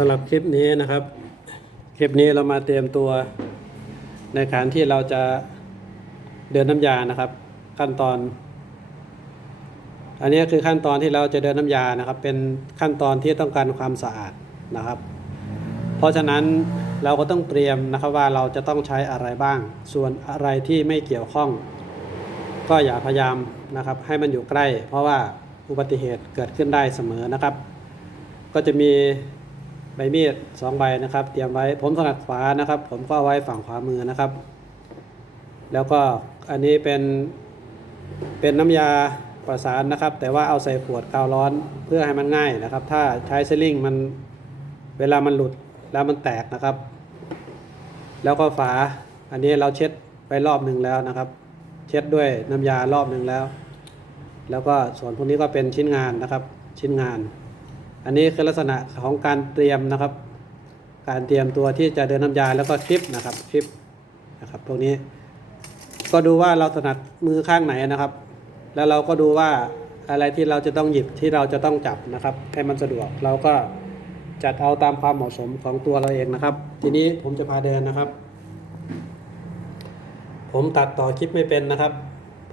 สำหรับคลิปนี้นะครับ คลิปนี้เรามาเตรียมตัวในการที่เราจะเดินน้ำยานะครับ ขั้นตอน อันนี้คือขั้นตอนที่เราจะเดินน้ำยานะครับ เป็นขั้นตอนที่ต้องการความสะอาดนะครับ เพราะฉะนั้นเราก็ต้องเตรียมนะครับว่าเราจะต้องใช้อะไรบ้าง ส่วนอะไรที่ไม่เกี่ยวข้อง ก็อย่าพยายามนะครับ ให้มันอยู่ใกล้ เพราะว่าอุบัติเหตุเกิดขึ้นได้เสมอนะครับ ก็จะมี ใบมีดสองใบนะครับ เตรียมไว้ผมถนัดขวานะครับ ผมก็ไว้ฝั่งขวามือนะครับ แล้วก็อันนี้เป็นเป็นน้ำยาประสานนะครับ แต่ว่าเอาใส่ขวดกาวร้อนเพื่อให้มันง่ายนะครับ ถ้าใช้สลิงมันเวลามันหลุดแล้วมันแตกนะครับ แล้วก็ฝาอันนี้เราเช็ดไปรอบหนึ่งแล้วนะครับ เช็ดด้วยน้ำยารอบหนึ่งแล้ว แล้วก็ส่วนพวกนี้ก็เป็นชิ้นงานนะครับ ชิ้นงาน อันนี้คือลักษณะของการเตรียมนะครับ การเตรียมตัวที่จะเดินน้ำยาแล้วก็คลิปนะครับคลิปนะครับพวกนี้ ก็ดูว่าเราถนัดมือข้างไหนนะครับ แล้วเราก็ดูว่าอะไรที่เราจะต้องหยิบที่เราจะต้องจับนะครับ ให้มันสะดวกเราก็จัดเอาตามความเหมาะสมของตัวเราเองนะครับ ทีนี้ผมจะพาเดินนะครับ ผมตัดต่อคลิปไม่เป็นนะครับ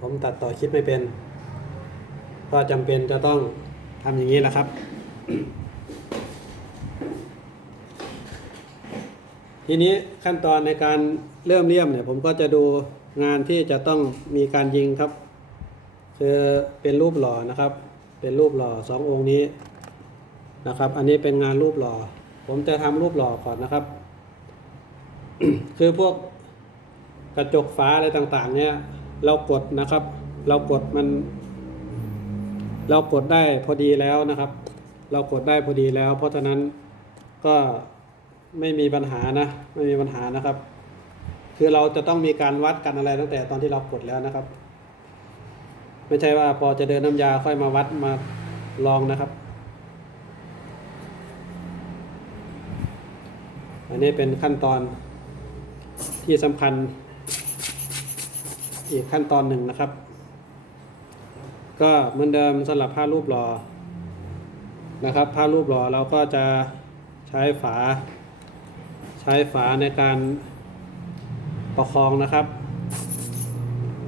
ผมตัดต่อคลิปไม่เป็น ก็จำเป็นจะต้องทำอย่างนี้แหละครับ ทีนี้ขั้นตอนในการเริ่มเลี่ยมเนี่ย ผมก็จะดูงานที่จะต้องมีการยิงครับ คือเป็นรูปหล่อนะครับ เป็นรูปหล่อสององค์นี้นะครับ อันนี้เป็นงานรูปหล่อ ผมจะทำรูปหล่อก่อนนะครับ คือพวกกระจกฟ้าอะไรต่างๆ เนี่ย เรากดนะครับ เรากดมัน เรากดได้พอดีแล้วนะครับ เรากดได้พอดีแล้ว เพราะฉะนั้นก็ไม่มีปัญหานะ ไม่มีปัญหานะครับ คือเราจะต้องมีการวัดกันอะไรตั้งแต่ตอนที่เรากดแล้วนะครับ ไม่ใช่ว่าพอจะเดินน้ำยาค่อยมาวัดมาลองนะครับ อันนี้เป็นขั้นตอนที่สำคัญอีกขั้นตอนหนึ่งนะครับ ก็เหมือนเดิมสำหรับผ้ารูปหล่อ นะครับผ้ารูปหล่อเราก็จะใช้ฝา ใช้ฝาในการประคองนะครับ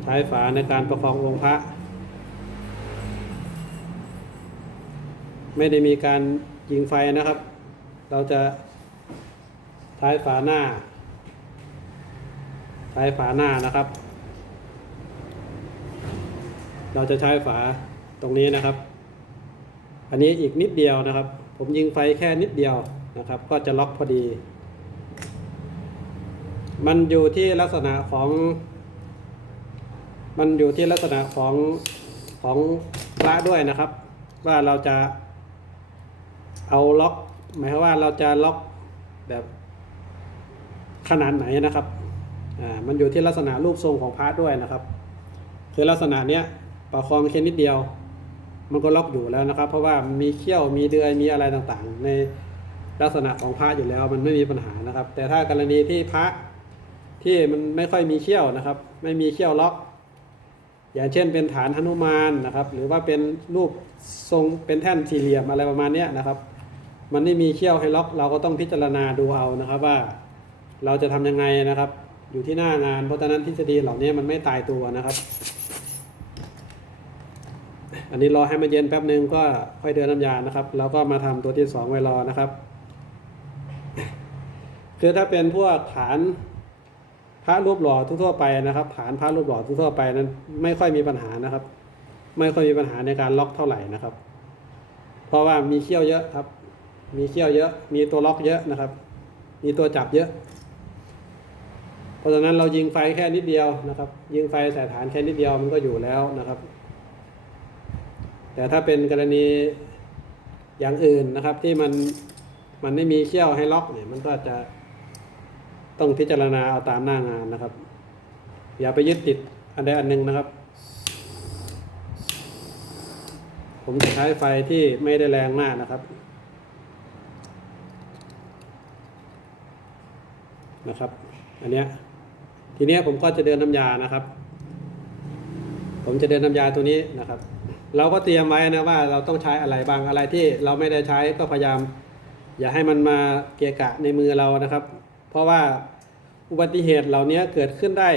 ใช้ฝาในการประคององค์พระ ไม่ได้มีการยิงไฟนะครับ เราจะใช้ฝาหน้า ใช้ฝาหน้านะครับ เราจะใช้ฝาตรงนี้นะครับ อันนี้อีกนิดเดียวนะครับ ผมยิงไฟแค่นิดเดียวนะครับ ก็จะล็อกพอดี มันอยู่ที่ลักษณะของ มันอยู่ที่ลักษณะของของพระด้วยนะครับ ว่าเราจะเอาล็อก หมายความว่าเราจะล็อกแบบขนาดไหนนะครับ อ่า มันอยู่ที่ลักษณะรูปทรงของพระด้วยนะครับ คือลักษณะเนี้ยประคองแค่นิดเดียว มันก็ล็อกอยู่แล้วนะครับ เพราะว่ามีเขี้ยวมีเดือยมีอะไรต่างๆ ในลักษณะของพระอยู่แล้ว มันไม่มีปัญหานะครับ แต่ถ้ากรณีที่พระที่มันไม่ค่อยมีเขี้ยวนะครับ ไม่มีเขี้ยวล็อก อย่างเช่นเป็นฐานหนุมานนะครับ หรือว่าเป็นรูปทรงเป็นแท่นสี่เหลี่ยมอะไรประมาณนี้นะครับ มันไม่มีเขี้ยวให้ล็อกเราก็ต้องพิจารณาดูเอานะครับว่าเราจะทำยังไงนะครับ อยู่ที่หน้างานเพราะฉะนั้นทฤษฎีเหล่านี้มันไม่ตายตัวนะครับ อันนี้รอให้มันเย็นแป๊บนึงก็ค่อยเดินน้ำยานะครับ แล้วก็มาทำตัวที่สองไว้รอนะครับ คือถ้าเป็นพวกฐานพระรูปหล่อทั่วไปนะครับ ฐานพระรูปหล่อทั่วไปนั้น ไม่ค่อยมีปัญหานะครับ ไม่ค่อยมีปัญหาในการล็อกเท่าไหร่นะครับ เพราะว่ามีเขี้ยวเยอะครับ มีเขี้ยวเยอะ มีตัวล็อกเยอะนะครับ มีตัวจับเยอะเพราะฉะนั้นเรายิงไฟแค่นิดเดียวนะครับ ยิงไฟใส่ฐานแค่นิดเดียวมันก็อยู่แล้วนะครับ แต่ถ้าเป็นกรณีอย่างอื่นนะครับที่มันมันไม่มีเขี้ยวให้ล็อกเนี่ยมันก็จะต้องพิจารณาเอาตามหน้างานนะครับ อย่าไปยึดติดอันใดอันหนึ่งนะครับ ผมจะใช้ไฟที่ไม่ได้แรงมากนะครับนะครับ อันเนี้ยทีเนี้ยผมก็จะเดินน้ำยานะครับ ผมจะเดินน้ำยาตัวนี้นะครับ เราก็เตรียมไว้นะว่าเราต้องใช้อะไรบางอะไรที่เราไม่ได้ใช้ก็พยายาม อย่าให้มันมาเกะกะในมือเรานะครับ เพราะว่าอุบัติเหตุเหล่านี้เกิดขึ้นได้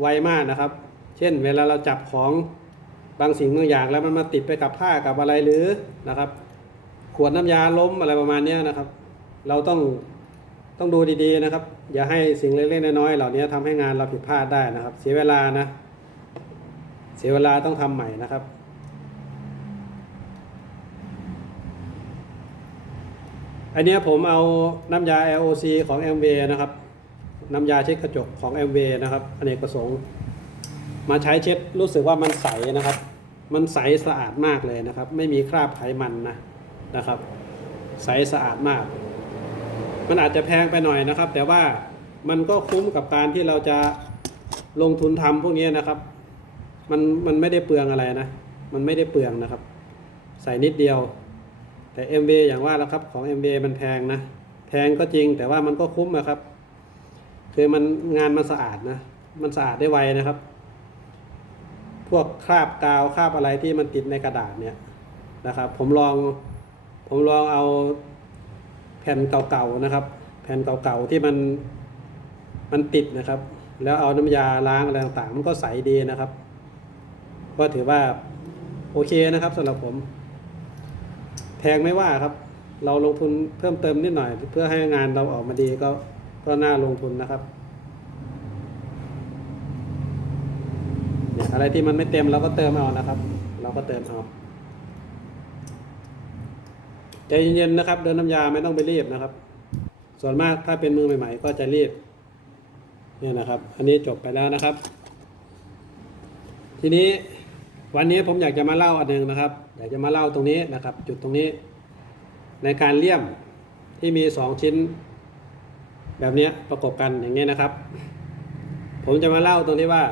ไวมากนะครับ เช่น เวลาเราจับของบางสิ่งบางอย่างแล้วมันมาติดไปกับผ้ากับอะไรหรือนะครับ ขวดน้ำยาล้มอะไรประมาณนี้นะครับ เราต้องต้องดูดีๆนะครับ อย่าให้สิ่งเล็กๆน้อยๆเหล่านี้ทำให้งานเราผิดพลาดได้นะครับ เสียเวลานะ เสียเวลาต้องทำใหม่นะครับ อันนี้ผมเอาน้ำยา LOC ของ MV นะครับ น้ำยาเช็ดกระจกของ MV นะครับอเนกประสงค์ มาใช้เช็ดรู้สึกว่ามันใสนะครับ มันใสสะอาดมากเลยนะครับ ไม่มีคราบไขมันนะนะครับ ใสสะอาดมาก มันอาจจะแพงไปหน่อยนะครับ แต่ว่ามันก็คุ้มกับการที่เราจะลงทุนทำพวกนี้นะครับ มันมันไม่ได้เปลืองอะไรนะ มันไม่ได้เปลืองนะครับ ใส่นิดเดียว แต่ MV อย่างว่าแล้วครับของ MV มันแพงนะ แพงก็จริงแต่ว่ามันก็คุ้มนะครับ คือมันงานมันสะอาดนะ มันสะอาดได้ไวนะครับ พวกคราบกาวคราบอะไรที่มันติดในกระดาษเนี่ยนะครับ ผมลองผมลองเอาแผ่นเก่าๆนะครับ แผ่นเก่าๆที่มันมันติดนะครับ แล้วเอาน้ำยาล้างอะไรต่างๆ มันก็ใสดีนะครับ ก็ถือว่าโอเคนะครับสำหรับผม งไม่ว่าครับ เราลงทุนเพิ่มเติมนิดหน่อย เพื่อให้งานเราออกมาดีก็ก็น่าลงทุนนะครับเนี่ยอะไรที่มันไม่เต็มเราก็เติมเอานะครับ เราก็เติมเอาใจเย็นๆนะครับ เดินน้ำยาไม่ต้องไปรีบนะครับ ส่วนมากถ้าเป็นมือใหม่ ๆ ก็จะรีบเนี่ยนะครับ อันนี้จบไปแล้วนะครับ ทีนี้ วันนี้ผมอยากจะมาเล่าอันหนึ่งนะครับ อยากจะมาเล่าตรงนี้นะครับ จุดตรงนี้ ในการเลี่ยมที่มีสองชิ้น แบบนี้ประกบกันอย่างเงี้นะครับ ผมจะมาเล่าตรงที่ว่า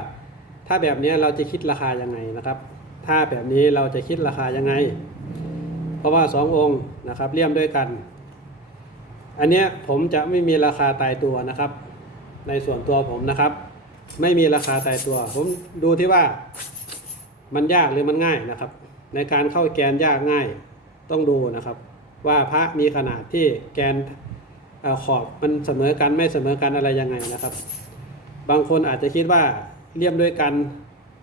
ถ้าแบบนี้เราจะคิดราคายังไงนะครับ ถ้าแบบนี้เราจะคิดราคายังไง เพราะว่าสององค์นะครับเลี่ยมด้วยกัน อันนี้ผมจะไม่มีราคาตายตัวนะครับ ในส่วนตัวผมนะครับ ไม่มีราคาตายตัว ผมดูที่ว่า มันยากหรือมันง่ายนะครับ ในการเข้าแกนยากง่ายต้องดูนะครับ ว่าพระมีขนาดที่แกนอขอบมันเสมอกันไม่เสมอกันอะไรยังไงนะครับ บางคนอาจจะคิดว่าเลี่ยมด้วยกัน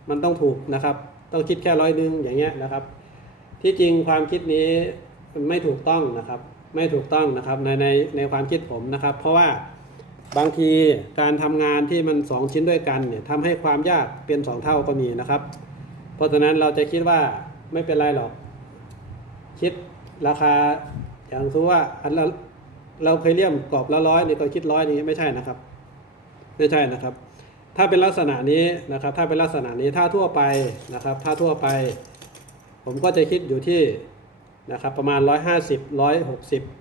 มันต้องถูกนะครับ ต้องคิดแค่ร้อยหนึงอย่างเงี้ยนะครับ ที่จริงความคิดนี้ไม่ถูกต้องนะครับ ไม่ถูกต้องนะครับในในในความคิดผมนะครับ เพราะว่าบางทีการทำงานที่มันสองชิ้นด้วยกันเนี่ยทำให้ความยากเป็นสองเท่าก็มีนะครับ ราะฉะนั้นเราจะคิดว่าไม่เป็นไรหรอก คิดราคาอย่างสมมติว่าอันละเราเคยเลี่ยมกรอบละร้อยนี่ก็คิดร้อยนี้ไม่ใช่นะครับ ไม่ใช่นะครับ ถ้าเป็นลักษณะนี้นะครับ ถ้าเป็นลักษณะนี้ถ้าทั่วไปนะครับ ถ้าทั่วไป ผมก็จะคิดอยู่ที่นะครับประมาณ 150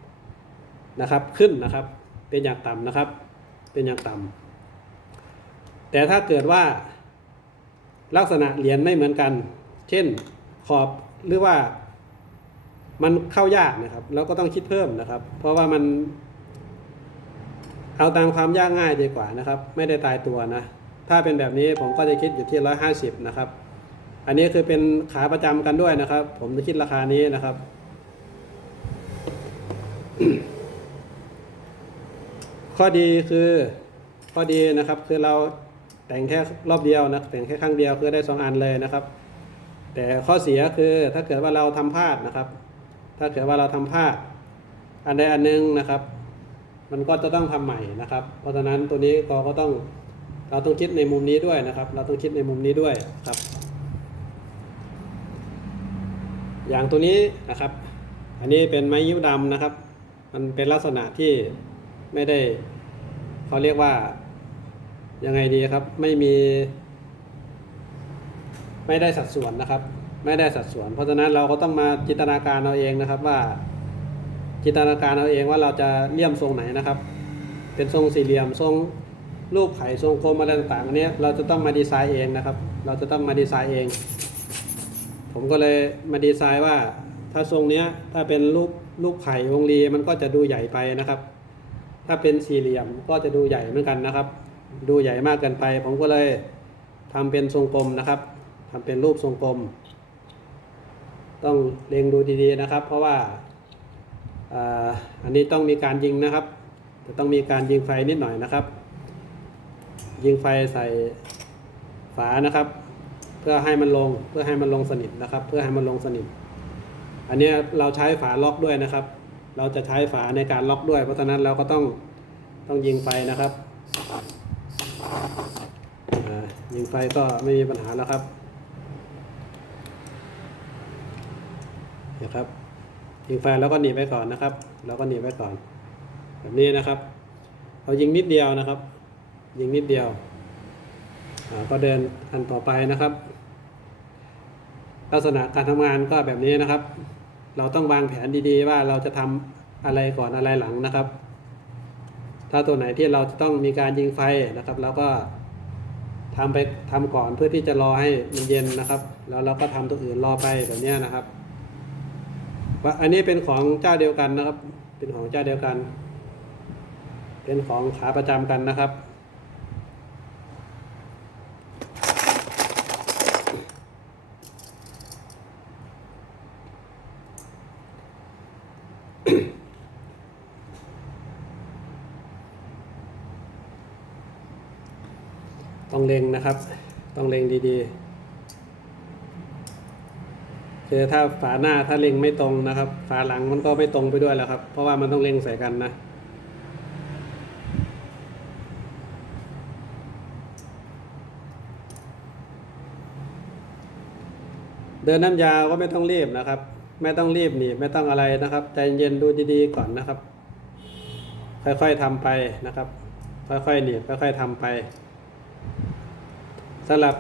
160นะครับขึ้นนะครับ เป็นอย่างต่ำนะครับ เป็นอย่างต่ำแต่ถ้าเกิดว่า ลักษณะเหรียญไม่เหมือนกัน เช่นขอบหรือว่ามันเข้ายากนะครับเราก็ต้องคิดเพิ่มนะครับ เพราะว่ามันเอาตามความยากง่ายดีกว่านะครับ ไม่ได้ตายตัวนะ ถ้าเป็นแบบนี้ผมก็จะคิดอยู่ที่150นะครับ อันนี้คือเป็นขาประจำกันด้วยนะครับ ผมจะคิดราคานี้นะครับ ข้อดีคือข้อดีนะครับคือเรา แต่งแค่รอบเดียวนะแต่งแค่ครั้งเดียวคือได้สองอันเลยนะครับ แต่ข้อเสียคือถ้าเกิดว่าเราทำพลาดนะครับ ถ้าเกิดว่าเราทำพลาดอันใดอันหนึ่งนะครับ มันก็จะต้องทำใหม่นะครับ เพราะฉะนั้นตัวนี้ก็ก็ต้องเราต้องคิดในมุมนี้ด้วยนะครับ เราต้องคิดในมุมนี้ด้วยครับ อย่างตัวนี้นะครับ อันนี้เป็นไม้ยิ้วดำนะครับ มันเป็นลักษณะที่ไม่ได้เขาเรียกว่า ยังไงดีครับ ไม่มี ไม่ได้สัดส่วนนะครับ ไม่ได้สัดส่วน เพราะฉะนั้นเราก็ต้องมาจินตนาการเอาเองนะครับว่า จินตนาการเอาเองว่าเราจะเลี่ยมทรงไหนนะครับ เป็นทรงสี่เหลี่ยมทรงรูปไข่ทรงกลมอะไรต่างๆอันเนี้ยเราจะต้องมาดีไซน์เองนะครับ เราจะต้องมาดีไซน์เอง ผมก็เลยมาดีไซน์ว่า ถ้าทรงเนี้ยถ้าเป็นรูปรูปไข่วงรีมันก็จะดูใหญ่ไปนะครับ ถ้าเป็นสี่เหลี่ยมก็จะดูใหญ่เหมือนกันนะครับ ดูใหญ่มากเกินไป ผมก็เลยทำเป็นทรงกลมนะครับทำเป็นรูปทรงกลม ต้องเล็งดูดีๆนะครับ เพราะว่าอันนี้ต้องมีการยิงนะครับ จะต้องมีการยิงไฟนิดหน่อยนะครับ ยิงไฟใส่ฝานะครับ เพื่อให้มันลงเพื่อให้มันลงสนิทนะครับ เพื่อให้มันลงสนิท อันนี้เราใช้ฝาล็อกด้วยนะครับ เราจะใช้ฝาในการล็อกด้วย เพราะฉะนั้นเราก็ต้องต้องยิงไฟนะครับ ยิงไฟก็ไม่มีปัญหาแล้วครับเดี๋ยวครับยิงไฟแล้วก็หนีบไว้ก่อนนะครับ แล้วก็หนีบไว้ก่อน แบบนี้นะครับ เรายิงนิดเดียวนะครับ ยิงนิดเดียวก็เดินอันต่อไปนะครับ ลักษณะการทำงานก็แบบนี้นะครับ เราต้องวางแผนดีๆ ว่าเราจะทำอะไรก่อนอะไรหลังนะครับ ถ้าตัวไหนที่เราจะต้องมีการยิงไฟนะครับเราก็ทำไปทำก่อนเพื่อที่จะรอให้มันเย็นนะครับ แล้วเราก็ทำตัวอื่นรอไปแบบนี้นะครับว่าอันนี้เป็นของเจ้าเดียวกันนะครับ เป็นของเจ้าเดียวกัน เป็นของขาประจำกันนะครับ ต้องเล็งนะครับ ต้องเล็งดีๆคือถ้าฝาหน้าถ้าเล็งไม่ตรงนะครับ ฝาหลังมันก็ไม่ตรงไปด้วยแล้วครับ เพราะว่ามันต้องเล็งใส่กันนะเดินน้ำยาวก็ไม่ต้องรีบนะครับ ไม่ต้องรีบหนีไม่ต้องอะไรนะครับใจเย็นดูดีๆก่อนนะครับ ค่อยๆทำไปนะครับ ค่อยๆหนีบค่อยๆทำไป สำหรับ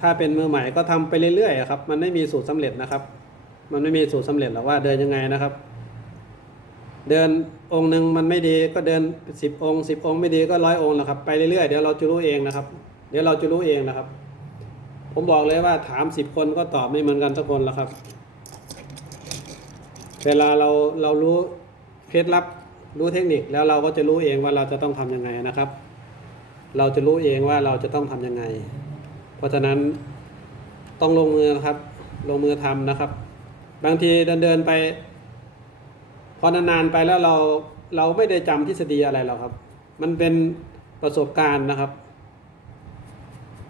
ถ้าเป็นมือใหม่ก็ทำไปเรื่อยๆครับ มันไม่มีสูตรสำเร็จนะครับ มันไม่มีสูตรสำเร็จหรอกว่าเดินยังไงนะครับ เดินองค์หนึ่งมันไม่ดีก็เดินสิบองค์สิบองค์ไม่ดีก็ร้อยองค์นะครับไปเรื่อยๆเดี๋ยวเราจะรู้เองนะครับ เดี๋ยวเราจะรู้เองนะครับ ผมบอกเลยว่าถามสิบคนก็ตอบไม่เหมือนกันสักคนละครับ เวลาเราเรารู้เคล็ดลับรู้เทคนิคแล้วเราก็จะรู้เองว่าเราจะต้องทำยังไงนะครับ เราจะรู้เองว่าเราจะต้องทำยังไง เพราะฉะนั้นต้องลงมือนะครับ ลงมือทำนะครับ บางทีเดินเดินไปพอนานๆไปแล้วเราเราไม่ได้จำทฤษฎีอะไรหรอกครับ มันเป็นประสบการณ์นะครับ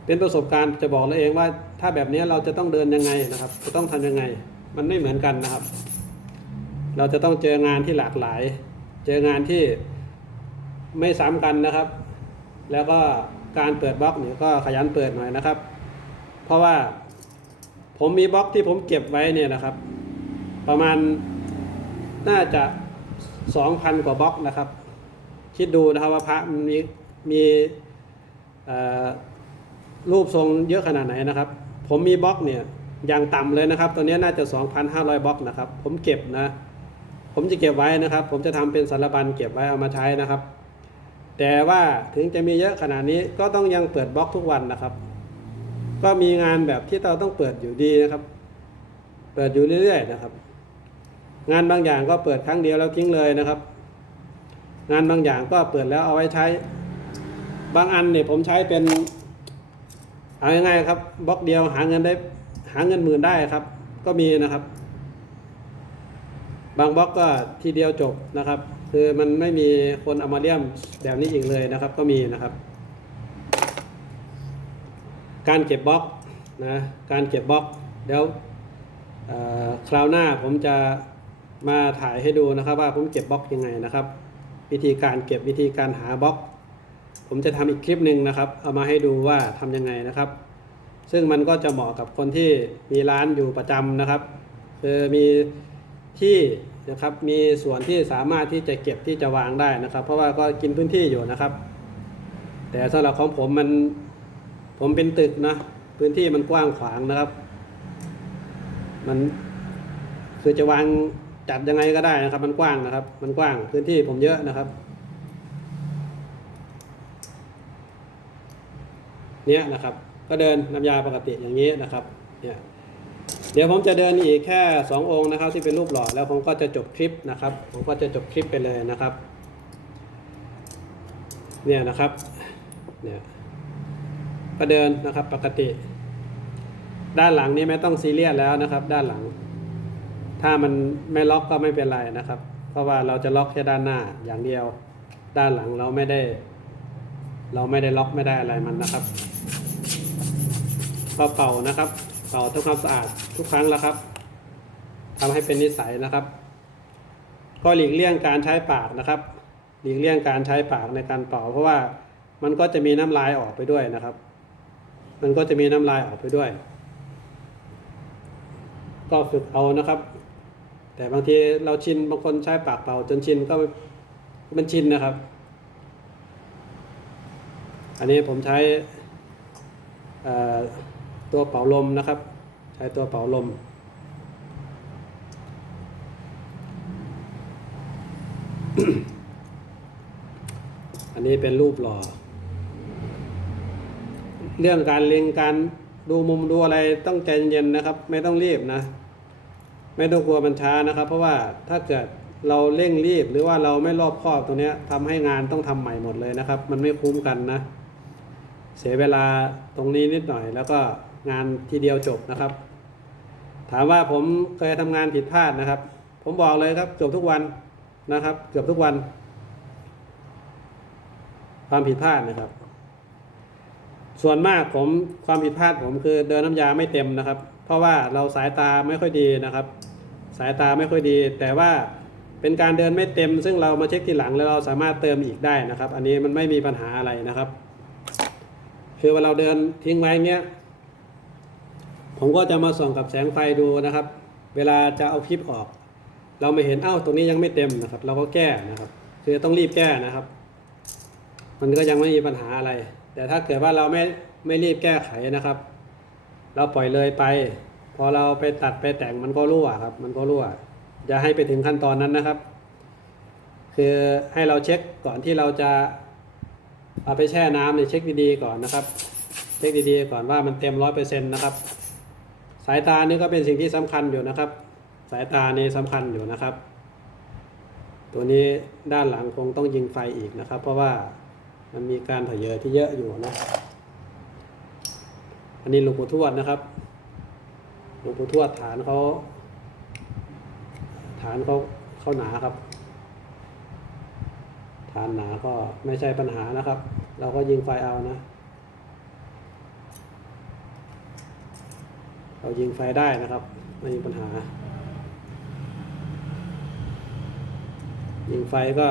เป็นประสบการณ์จะบอกเราเองว่า ถ้าแบบนี้เราจะต้องเดินยังไงนะครับ จะต้องทำยังไง มันไม่เหมือนกันนะครับ เราจะต้องเจองานที่หลากหลาย เจองานที่ไม่ซ้ำกันนะครับ แล้วก็ การเปิดบล็อกเนี่ยก็ขยันเปิดหน่อยนะครับ เพราะว่าผมมีบล็อกที่ผมเก็บไว้เนี่ยนะครับ ประมาณน่าจะสองพันกว่าบล็อกนะครับ คิดดูนะครับว่าพระมันมีมีรูปทรงเยอะขนาดไหนนะครับ ผมมีบล็อกเนี่ยอย่างต่ำเลยนะครับ ตัวนี้น่าจะ 2,500 บล็อกนะครับ ผมเก็บนะ ผมจะเก็บไว้นะครับ ผมจะทำเป็นสารบัญเก็บไว้เอามาใช้นะครับ แต่ว่าถึงจะมีเยอะขนาดนี้ก็ต้องยังเปิดบล็อกทุกวันนะครับ ก็มีงานแบบที่เราต้องเปิดอยู่ดีนะครับ เปิดอยู่เรื่อยๆนะครับ งานบางอย่างก็เปิดครั้งเดียวแล้วทิ้งเลยนะครับ งานบางอย่างก็เปิดแล้วเอาไว้ใช้ บางอันเนี่ยผมใช้เป็นเอาง่ายๆครับบล็อกเดียวหาเงินได้หาเงินหมื่นได้ครับ ก็มีนะครับ บางบล็อกก็ทีเดียวจบนะครับ คือมันไม่มีคนเอามาเลี่ยมแบบนี้อีกเลยนะครับ ก็มีนะครับ การเก็บบล็อกนะการเก็บบล็อกเดี๋ยวคราวหน้าผมจะมาถ่ายให้ดูนะครับ ว่าผมเก็บบล็อกยังไงนะครับ วิธีการเก็บวิธีการหาบล็อก ผมจะทำอีกคลิปหนึ่งนะครับ เอามาให้ดูว่าทำยังไงนะครับ ซึ่งมันก็จะเหมาะกับคนที่มีร้านอยู่ประจำนะครับคือมีที่ นะครับมีส่วนที่สามารถที่จะเก็บที่จะวางได้นะครับ เพราะว่าก็กินพื้นที่อยู่นะครับ แต่สำหรับของผมมันผมเป็นตึกนะพื้นที่มันกว้างขวางนะครับ มันคือจะวางจัดยังไงก็ได้นะครับ มันกว้างนะครับ มันกว้างพื้นที่ผมเยอะนะครับ เนี่ยนะครับ ก็เดินน้ำยาปกติอย่างนี้นะครับเนี่ย เดี๋ยวผมจะเดินอีกแค่ 2 องค์นะครับ ที่เป็นรูปหล่อแล้วผมก็จะจบคลิปนะครับ ผมก็จะจบคลิปไปเลยนะครับ เนี่ยนะครับเนี่ยก็เดินนะครับปกติ ด้านหลังนี้ไม่ต้องซีเรียสแล้วนะครับ ด้านหลัง ถ้ามันไม่ล็อกก็ไม่เป็นไรนะครับ เพราะว่าเราจะล็อกแค่ด้านหน้าอย่างเดียว ด้านหลังเราไม่ได้ เราไม่ได้ล็อกไม่ได้อะไรมันนะครับก็เป่านะครับเป่าทำความสะอาด ทุกครั้งแล้วครับทำให้เป็นนิสัยนะครับ ก็หลีกเลี่ยงการใช้ปากนะครับ หลีกเลี่ยงการใช้ปากในการเป่า เพราะว่ามันก็จะมีน้ำลายออกไปด้วยนะครับ มันก็จะมีน้ำลายออกไปด้วย ก็ฝึกเอานะครับ แต่บางทีเราชินบางคนใช้ปากเป่า จนชินก็มันชินนะครับ อันนี้ผมใช้ตัวเป่าลมนะครับ ช้ตัวเป่าลม อันนี้เป็นรูปหล่อ เรื่องการเล็งการดูมุมดูอะไรต้องใจเย็นๆนะครับ ไม่ต้องรีบนะ ไม่ต้องกลัวมันช้านะครับ เพราะว่าถ้าเกิดเราเร่งรีบหรือว่าเราไม่รอบคอบตรงนี้ทำให้งานต้องทำใหม่หมดเลยนะครับ มันไม่คุ้มกันนะ เสียเวลาตรงนี้นิดหน่อยแล้วก็งานทีเดียวจบนะครับ ถามว่าผมเคยทำงานผิดพลาดนะครับ ผมบอกเลยครับจบทุกวันนะครับ เกือบทุกวัน ความผิดพลาดนะครับ ส่วนมากผมความผิดพลาดผมคือเดินน้ำยาไม่เต็มนะครับ เพราะว่าเราสายตาไม่ค่อยดีนะครับ สายตาไม่ค่อยดี แต่ว่าเป็นการเดินไม่เต็ม ซึ่งเรามาเช็คทีหลังแล้วเราสามารถเติมอีกได้นะครับ อันนี้มันไม่มีปัญหาอะไรนะครับ คือเวลาเราเดินทิ้งไว้เงี้ย ผมก็จะมาส่องกับแสงไฟดูนะครับ เวลาจะเอาคลิปออก เราไม่เห็นเอ้าตรงนี้ยังไม่เต็มนะครับ เราก็แก้นะครับ คือต้องรีบแก้นะครับ มันก็ยังไม่มีปัญหาอะไร แต่ถ้าเกิดว่าเราไม่ไม่รีบแก้ไขนะครับ เราปล่อยเลยไป พอเราไปตัดไปแต่งมันก็รั่วครับ มันก็รั่วอย่าให้ไปถึงขั้นตอนนั้นนะครับ คือให้เราเช็คก่อนที่เราจะเอาไปแช่น้ำเนี่ยเช็คดีๆก่อนนะครับ เช็คดีๆก่อนว่ามันเต็มร้อยเปอร์เซ็นต์นะครับายตานี่ก็เป็นสิ่งที่สำคัญอยู่นะครับ สายตานี่สำคัญอยู่นะครับ ตัวนี้ด้านหลังคงต้องยิงไฟอีกนะครับ เพราะว่ามันมีการถเยอที่เยอะอยู่นะอันนี้หลวงปู่ทวดนะครับหลวงปู่ทวดฐานเขาฐานเขาเขาหนาครับ ฐานหนาก็ไม่ใช่ปัญหานะครับ เราก็ยิงไฟเอานะ เรายิงไฟได้นะครับ ไม่มีปัญหา ยิงไฟก็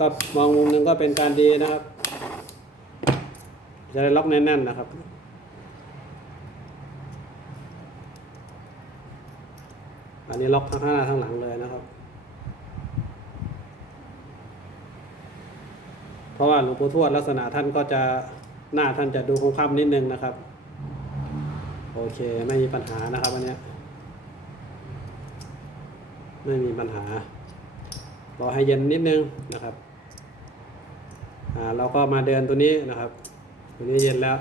ก็มองมุมหนึ่งก็เป็นการดีนะครับ จะได้ล็อกแน่นๆนะครับอันนี้ล็อกทั้งข้างหน้าทั้งหลังเลยนะครับ เพราะว่าหลวงปู่ทวดลักษณะท่านก็จะหน้าท่านจะดูคงค่ำนิดนึงนะครับ โอเคไม่มีปัญหานะครับอันนี้ไม่มีปัญหารอให้เย็นนิดนึงนะครับอ่าเราก็มาเดินตัวนี้นะครับ ตัวนี้เย็นแล้ว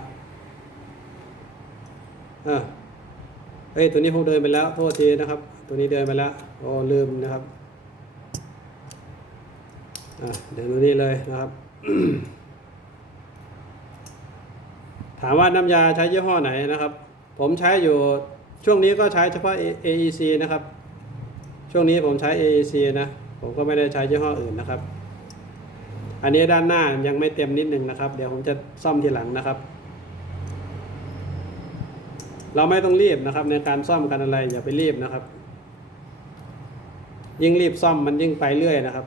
เออเฮ้ยตัวนี้ผมเดินไปแล้วโทษทีนะครับ ตัวนี้เดินไปแล้วโอ้ลืมนะครับอ่าเดินตัวนี้เลยนะครับถามว่าน้ำยาใช้ยี่ห้อไหนนะครับ ผมใช้อยู่ช่วงนี้ก็ใช้เฉพาะ AEC นะครับ ช่วงนี้ผมใช้ AEC นะ ผมก็ไม่ได้ใช้ยี่ห้ออื่นนะครับ อันนี้ด้านหน้ายังไม่เต็มนิดนึงนะครับ เดี๋ยวผมจะซ่อมทีหลังนะครับ เราไม่ต้องรีบนะครับ ในการซ่อมกันอะไรอย่าไปรีบนะครับ ยิ่งรีบซ่อมมันยิ่งไปเรื่อยนะครับ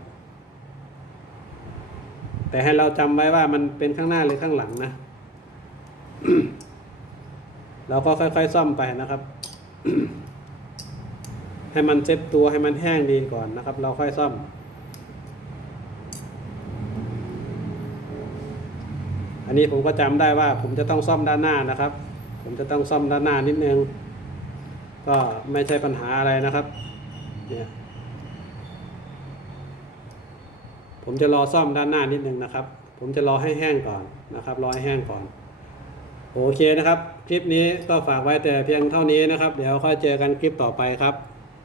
แต่ให้เราจำไว้ว่ามันเป็นข้างหน้าหรือข้างหลังนะ เราก็ค่อยๆซ่อมไปนะครับ ให้มันเซ็ตตัวให้มันแห้งดีก่อนนะครับ เราค่อยซ่อม อันนี้ผมก็จำได้ว่า ผมจะต้องซ่อมด้านหน้านะครับ ผมจะต้องซ่อมด้านหน้านิดนึง ก็ไม่ใช่ปัญหาอะไรนะครับ เนี่ยผมจะรอซ่อมด้านหน้านิดนึงนะครับ ผมจะรอให้แห้งก่อนนะครับ รอให้แห้งก่อน โอเคนะครับ คลิปนี้ก็ฝากไว้แต่เพียงเท่านี้นะครับ เดี๋ยวค่อยเจอกันคลิปต่อไปครับ